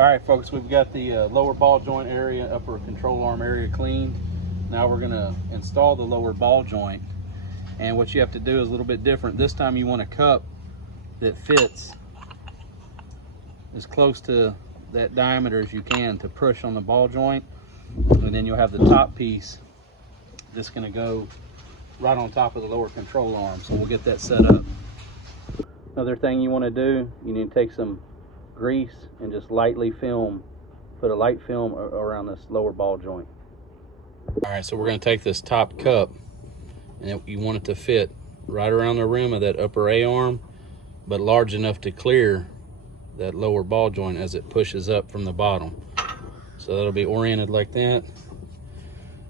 All right, folks, we've got the lower ball joint area, upper control arm area cleaned. Now we're gonna install the lower ball joint. And what you have to do is a little bit different. This time you want a cup that fits as close to that diameter as you can to push on the ball joint. And then you'll have the top piece that's gonna go right on top of the lower control arm. So we'll get that set up. Another thing you wanna do, you need to take some grease and just lightly put a light film around this lower ball joint. All right, so we're gonna take this top cup and you want it to fit right around the rim of that upper A arm, but large enough to clear that lower ball joint as it pushes up from the bottom. So that'll be oriented like that.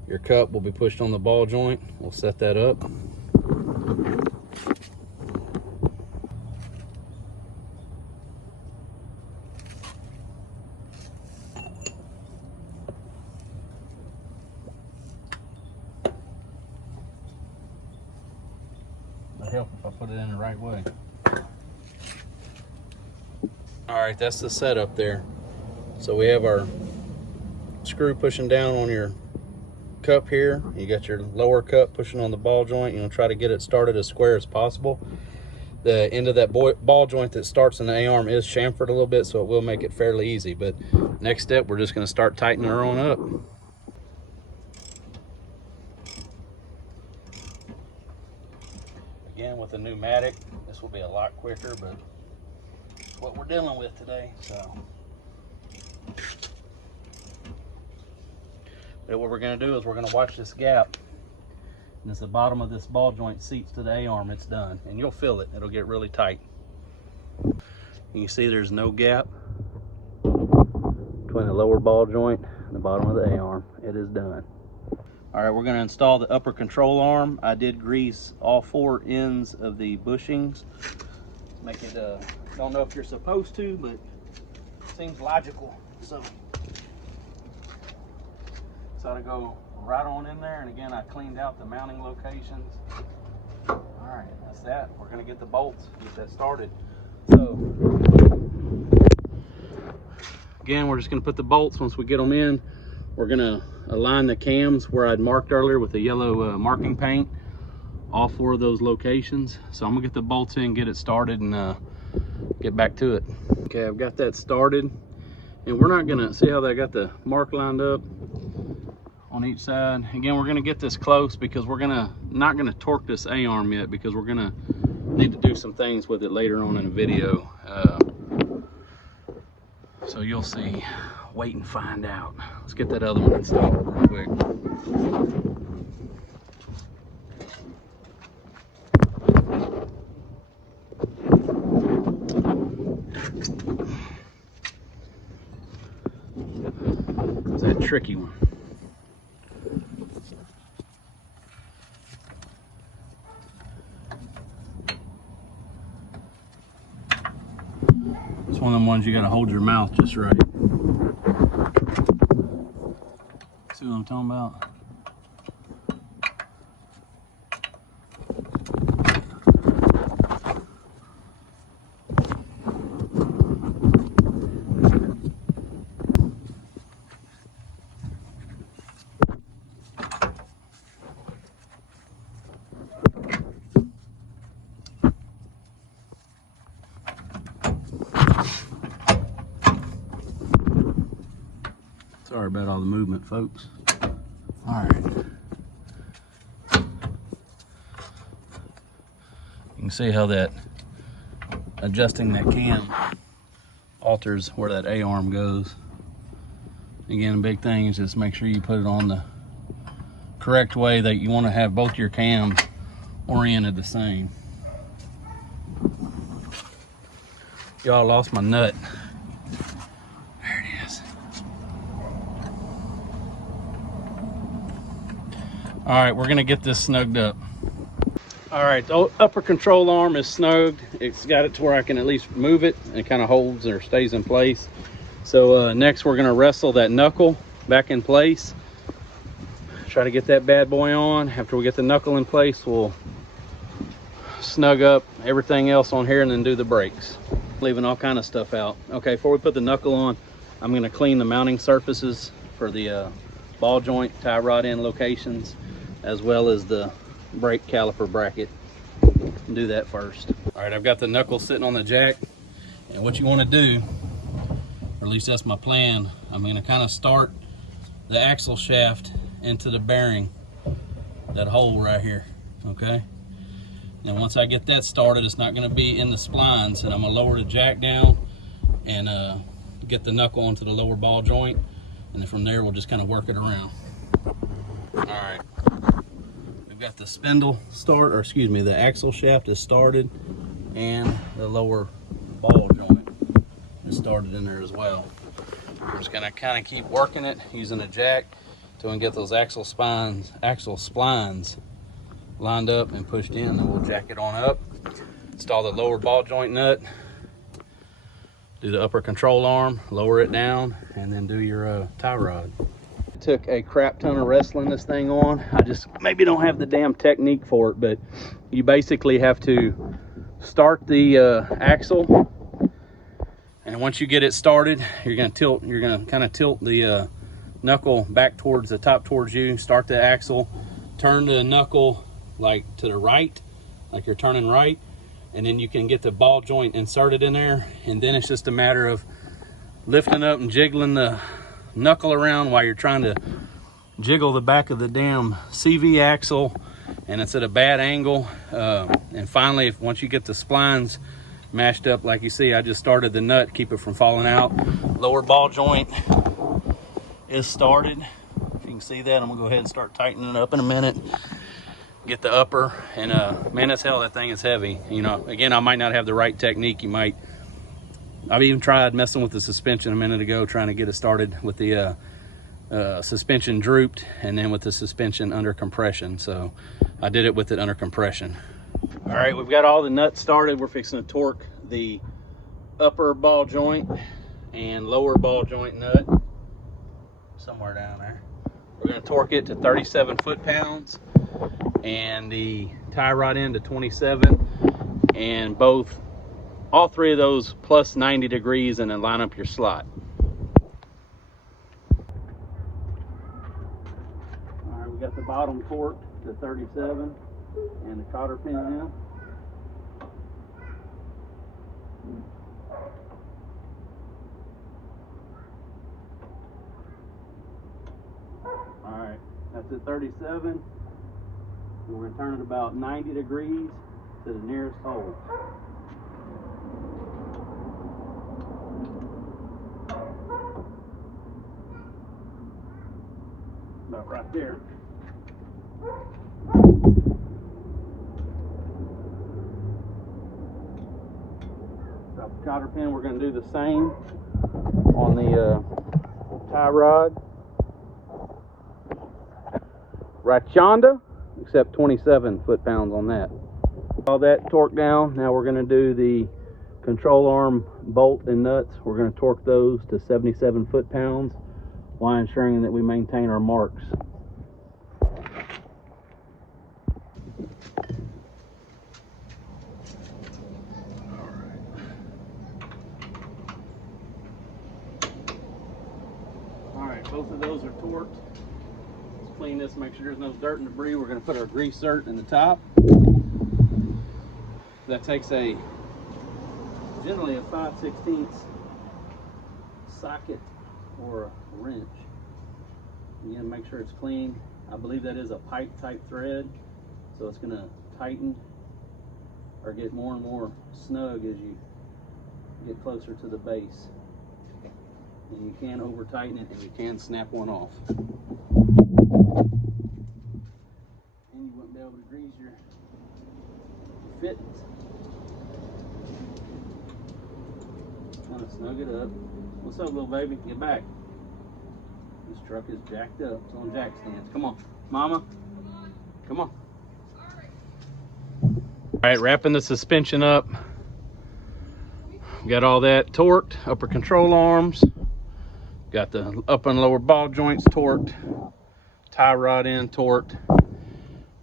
Your cup will be pushed on the ball joint. We'll set that up. It'll help if I put it in the right way. All right, that's the setup there. So we have our screw pushing down on your cup here. You got your lower cup pushing on the ball joint. You know, try to get it started as square as possible. The end of that ball joint that starts in the A-arm is chamfered a little bit, so it will make it fairly easy. But next step, we're just gonna start tightening her on up. Again, with a pneumatic, this will be a lot quicker, but it's what we're dealing with today, so. But what we're gonna do is we're gonna watch this gap. And as the bottom of this ball joint seats to the A-arm, it's done. And you'll feel it, it'll get really tight. And you see there's no gap between the lower ball joint and the bottom of the A-arm. It is done. All right, we're gonna install the upper control arm. I did grease all 4 ends of the bushings. Make it, don't know if you're supposed to, but it seems logical. So to go right on in there. And again, I cleaned out the mounting locations. All right, that's that. We're gonna get the bolts, get that started. So again, we're just gonna put the bolts. Once we get them in, we're gonna align the cams where I'd marked earlier with the yellow marking paint, all 4 of those locations. So I'm gonna get the bolts in, get it started, and get back to it. Okay, I've got that started, and we're not gonna see how they got the mark lined up on each side. Again, we're gonna get this close because we're not gonna torque this A-arm yet, because we're gonna need to do some things with it later on in the video. So you'll see. Wait and find out. Let's get that other one installed real quick. It's that tricky one. It's one of them ones you gotta hold your mouth just right. See what I'm talking about? Sorry about all the movement, folks. All right. You can see how that adjusting that cam alters where that A-arm goes. Again, the big thing is just make sure you put it on the correct way, that you want to have both your cams oriented the same. Y'all, lost my nut. There it is. All right, we're gonna get this snugged up. All right, the upper control arm is snugged. It's got it to where I can at least move it, and it kind of holds or stays in place. So next we're gonna wrestle that knuckle back in place. Try to get that bad boy on. After we get the knuckle in place, we'll snug up everything else on here and then do the brakes. Leaving all kind of stuff out. Okay, before we put the knuckle on, I'm going to clean the mounting surfaces for the ball joint, tie rod end locations, as well as the brake caliper bracket. Do that first. All right, I've got the knuckle sitting on the jack, and what you want to do, or at least that's my plan, I'm going to kind of start the axle shaft into the bearing, that hole right here, okay? And once I get that started, it's not going to be in the splines, and I'm going to lower the jack down and get the knuckle onto the lower ball joint, and then from there we'll just kind of work it around. All right, we've got the spindle start, or excuse me, the axle shaft is started, and the lower ball joint is started in there as well. I'm just gonna kind of keep working it using a jack till we get those axle splines lined up and pushed in. Then we'll jack it on up, install the lower ball joint nut, do the upper control arm, lower it down, and then do your tie rod. It took a crap ton of wrestling this thing on. I just maybe don't have the damn technique for it, but you basically have to start the axle, and once you get it started, you're gonna kind of tilt the knuckle back towards the top towards you, start the axle, turn the knuckle like to the right, like you're turning right, and then you can get the ball joint inserted in there, and then it's just a matter of lifting up and jiggling the knuckle around while you're trying to jiggle the back of the damn CV axle, and it's at a bad angle. And finally, once you get the splines mashed up, like you see, I just started the nut, keep it from falling out. Lower ball joint is started. If you can see that, I'm gonna go ahead and start tightening it up in a minute. Get the upper, and man, as hell, that thing is heavy. You know, again, I might not have the right technique. I've even tried messing with the suspension a minute ago, trying to get it started with the suspension drooped, and then with the suspension under compression. So I did it with it under compression. All right, we've got all the nuts started. We're fixing to torque the upper ball joint and lower ball joint nut somewhere down there. We're going to torque it to 37 foot-pounds and the tie rod end to 27, and all three of those plus 90 degrees, and then line up your slot. All right, we got the bottom torqued to 37 and the cotter pin in. All right, that's at 37. We're going to turn it about 90 degrees to the nearest hole. About right there. Drop the cotter pin. We're going to do the same on the tie rod. Right yonder, except 27 foot-pounds on that. All that torqued down. Now we're going to do the control arm bolt and nuts. We're going to torque those to 77 foot-pounds while ensuring that we maintain our marks. All right, both of those are torqued. Let's clean this, make sure there's no dirt and debris. We're going to put our grease zert in the top. That takes generally a 5/16 socket or a wrench. Again, make sure it's clean. I believe that is a pipe type thread, so it's going to tighten or get more and more snug as you get closer to the base. And you can over tighten it, and you can snap one off. And you wouldn't be able to grease your fittings. Kind of snug it up. What's up, little baby? Get back. This truck is jacked up. It's on jack stands. Come on, mama. Come on. All right, wrapping the suspension up. Got all that torqued, upper control arms. Got the upper and lower ball joints torqued, tie rod end torqued.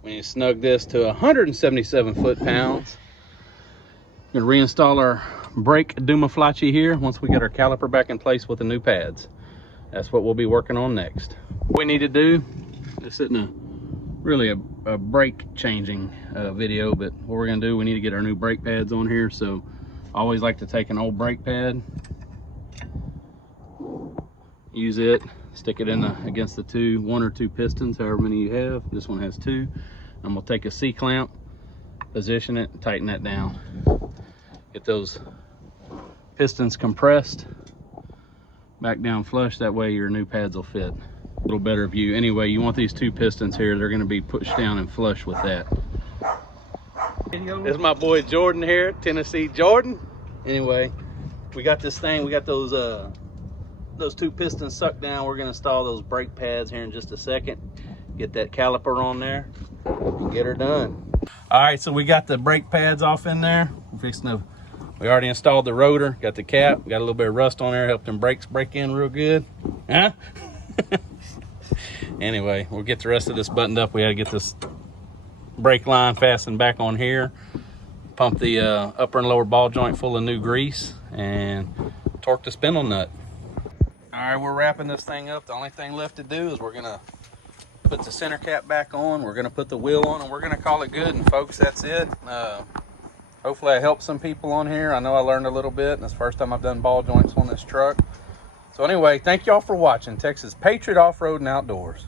We need to snug this to 177 foot-pounds. Gonna reinstall our brake dumaflachi here once we get our caliper back in place with the new pads. That's what we'll be working on next. What we need to do, this isn't really a brake changing video, but what we're gonna do, we need to get our new brake pads on here. So I always like to take an old brake pad, use it, stick it in against the one or two pistons, however many you have. This one has 2. I'm gonna take a C-clamp, position it, and tighten that down. Get those pistons compressed back down flush, that way your new pads will fit. A little better view. Anyway, you want these 2 pistons here, they're going to be pushed down and flush with that. This is my boy Jordan here, Tennessee Jordan. Anyway, we got this thing, we got those 2 pistons sucked down. We're going to install those brake pads here in just a second. Get that caliper on there and get her done. All right, so we got the brake pads off in there. We already installed the rotor, got the cap, got a little bit of rust on there, helped them brakes break in real good. Huh? Anyway, we'll get the rest of this buttoned up. We had to get this brake line fastened back on here, pump the upper and lower ball joint full of new grease, and torque the spindle nut. All right, we're wrapping this thing up. The only thing left to do is we're gonna put the center cap back on, we're gonna put the wheel on, and we're gonna call it good. And folks, that's it. Hopefully I helped some people on here. I know I learned a little bit, and it's the first time I've done ball joints on this truck. So anyway, thank y'all for watching Texas Patriot Off-Road and Outdoors.